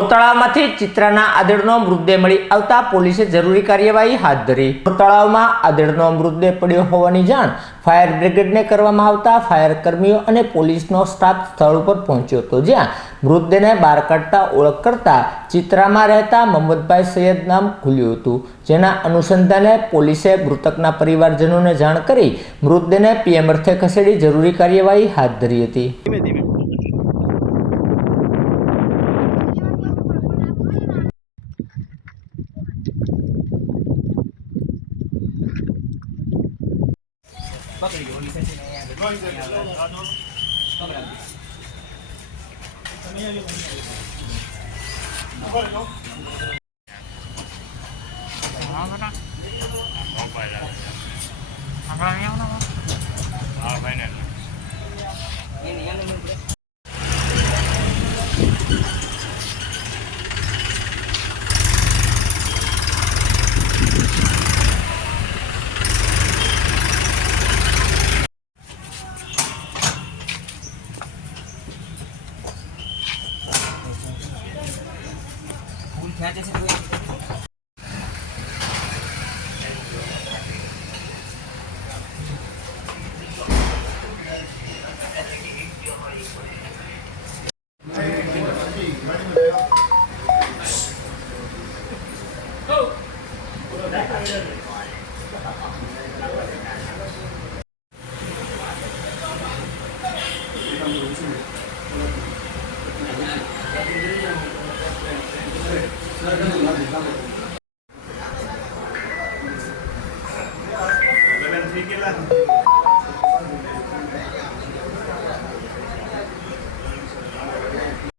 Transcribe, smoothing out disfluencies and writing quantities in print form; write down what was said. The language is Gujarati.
તળાવમાંથી ચિત્રાના આદેડનો મૃતદેહ મળી આવતા પોલીસે જરૂરી કાર્યવાહી હાથ ધરી। તળાવમાં આદેડનો મૃતદેહ પડ્યો હોવાની જાણ ફાયર બ્રિગેડને કરવામાં આવતા ફાયર કર્મીઓ અને પોલીસનો સ્ટાફ સ્થળ પર પહોંચ્યો હતો, જ્યાં મૃતદેહને બહાર કાઢતા ઓળખ કરતા ચિત્રામાં રહેતા મોહમ્મદભાઈ સૈયદ નામ ખુલ્યું હતું, જેના અનુસંધાને પોલીસે મૃતકના પરિવારજનોને જાણ કરી મૃતદેહને પીએમ અર્થે ખસેડી જરૂરી કાર્યવાહી હાથ ધરી હતી। પકડી ગયો ઓલી क्या जैसे ठीक है।